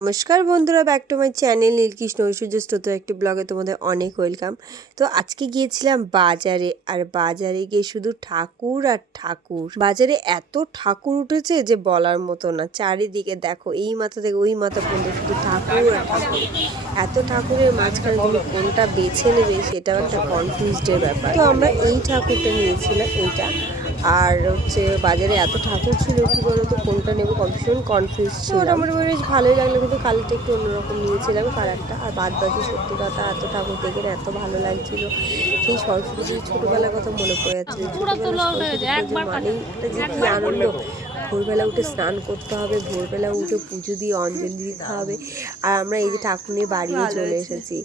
নমস্কার বন্ধুরা, back to my channel নীলকৃষ্ণ ঐশ্বর্য স্তোত্র একটি ব্লগে তোমাদের অনেক ওয়েলকাম। তো আজকে গিয়েছিলাম বাজারে, আর বাজারে গিয়ে শুধু ঠাকুর আর ঠাকুর। বাজারে এত ঠাকুর উঠেছে যে বলার মতো না। চারিদিকে দেখো, এই মাথা থেকে ওই মাথা পর্যন্ত শুধু ঠাকুর আর ঠাকুর। এত ঠাকুরের মাঝখানে তুমি কোনটা বেছে নেবে সেটাও একটা কনফিউজডের ব্যাপার। তো আমরা এই ঠাকুরটা নিয়েছিলাম, এইটা। আর হচ্ছে বাজারে এত ঠাকুর ছিল কি বলতো কোনটা নেব ভীষণ কনফিউজ ছিল মোটামুটি বেশ ভালোই লাগল কিন্তু কালটা একটু অন্যরকম নিয়েছিলাম কালারটা আর বাদ বাকি সত্যি কথা এত ঠাকুর দেখে না এত ভালো লাগছিল। সেই সরস্বতী ছোটোবেলার কথা মনে পড়ে যাচ্ছে ছোটবেলায় মানেই একটা যে কি আনন্দ। ভোরবেলা উঠে স্নান করতে হবে ভোরবেলা উঠে পুজো দিয়ে অঞ্জলি দিতে হবে। আর আমরা এই যে ঠাকুর নিয়ে বাড়িও চলে এসেছি।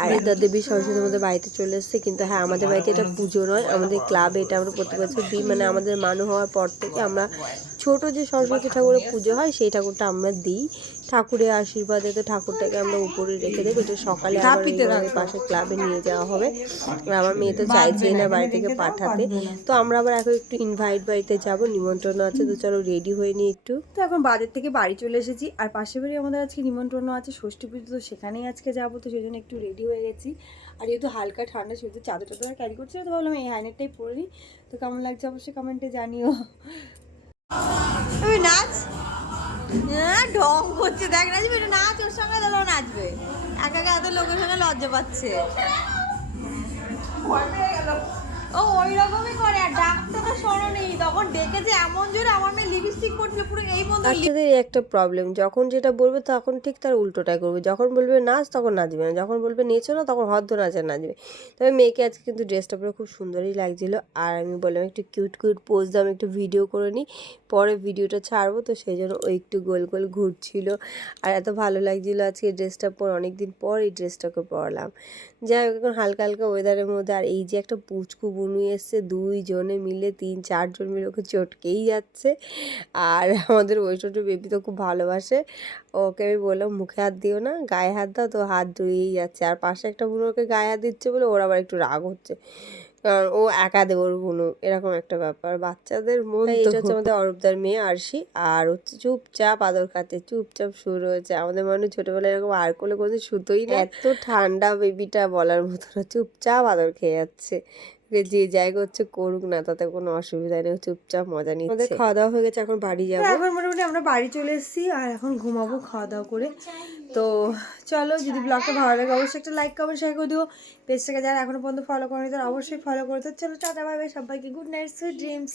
আর দেবী সরস্বতী আমাদের বাড়িতে চলে এসেছে কিন্তু হ্যাঁ আমাদের বাড়িতে এটা পুজো নয় আমাদের ক্লাবে এটা আমরা প্রতি বছর দিই। মানে আমাদের মানু হওয়ার পর থেকে আমরা ছোট যে সরস্বতী ঠাকুরের পুজো হয় সেই ঠাকুরটা আমরা দিই। ঠাকুরের আশীর্বাদে তো ঠাকুরটাকে আমরা উপরে রেখে দেবো। এটা সকালে আমাদের পাশে ক্লাবে নিয়ে যাওয়া হবে। আর আমার মেয়ে তো চাইছেই না বাড়ি থেকে পাঠাতে। তো আমরা আবার এখন একটু ইনভাইট বাড়িতে যাব। নিমন্ত্রণ আছে তো চলো রেডি হয়ে নিই একটু। তো এখন বাজার থেকে বাড়ি চলে এসেছি। আর পাশের বাড়ি আমাদের আজকে নিমন্ত্রণ আছে। ষষ্ঠী পুজো তো সেখানেই আজকে যাব। তো সেই জন্য একটু রেডি হয়ে গেছি। আর যেহেতু হালকা ঠান্ডা সেহেতু চাদর টাদর ক্যারি করছি না, তো ভাবলাম এই হ্যানেরটাই পরে নিই। তো কেমন লাগছে অবশ্যই কমেন্টে জানিও। তুমি নাচ? হ্যাঁ। ঢং করছে দেখ, নাচবে এটা নাচ, ওর সঙ্গে দাদা নাচবে। একা একা এত লোকের সঙ্গে লজ্জা পাচ্ছে। ও ওই রকমই করে আর নেই ডেকেছে এমন জোরে আমার মেয়ে লিপস্টিক পড়ছিল পুরো এই বন্ধু বাচ্চাদের একটা প্রবলেম যখন যেটা বলবে তখন ঠিক তার উল্টোটাই করবে। যখন বলবে নাচ তখন নাচবে না। যখন বলবে নেচো না তখন হদ্দ নাচে নাচবে। তবে মেয়েকে আজকে কিন্তু ড্রেসটা পরে খুব সুন্দরই লাগছিল। আর আমি বললাম একটু কিউট কিউট পোজ দাম একটু ভিডিও করে নিই। পরে ভিডিওটা ছাড়বো। তো সেই জন্য ওই একটু গোল গোল ঘুরছিল। আর এত ভালো লাগছিল আজকে ড্রেসটা পর। অনেক দিন পর এই ড্রেসটাকে পরলাম। যাই হোক এখন হালকা হালকা ওয়েদারের মধ্যে। আর এই যে একটা পুচকু বুনু এসছে দুইজনে মিলে তিন চারজন মিলে ওকে চটকেই যাচ্ছে। আর আমাদের ঐশ্বর্য বেবি তো খুব ভালোবাসে। ওকে আমি বললাম মুখে হাত দিও না গায়ে হাত দাও তো হাত ধুয়েই যাচ্ছে। আর পাশে একটা বুনো ওকে গায়ে হাত দিচ্ছে বলে ওর আবার একটু রাগ হচ্ছে। কারণ ও একা দেব ওর বুনো এরকম একটা ব্যাপার। বাচ্চাদের মন এটা হচ্ছে আমাদের অরূপদার মেয়ে আরশি। আর হচ্ছে চুপচাপ আদর খাতে চুপচাপ শুরু হয়েছে আমাদের মানুষ ছোটবেলায় এরকম আর কোলে কোনো শুতোই না। এত ঠান্ডা বেবিটা বলার মতো না চুপচাপ আদর খেয়ে যাচ্ছে। যে জায়গা হচ্ছে করুক না তাতে কোনো অসুবিধা নেই চুপচাপ মজা নিচ্ছে। আমাদের খাওয়া দাওয়া হয়ে গেছে এখন বাড়ি যাব। এখন মোটামুটি আমরা বাড়ি চলে এসেছি আর এখন ঘুমাবো খাওয়া দাওয়া করে। তো চলো যদি ব্লগটা ভালো লাগে অবশ্যই একটা লাইক কমেন্ট শেয়ার করে দিও। পেজটাকে যারা এখনও পর্যন্ত ফলো করেনি তারা অবশ্যই ফলো করে তো চলো টাটা ভাবে বাই সবাইকে গুড নাইট সুইট ড্রিমস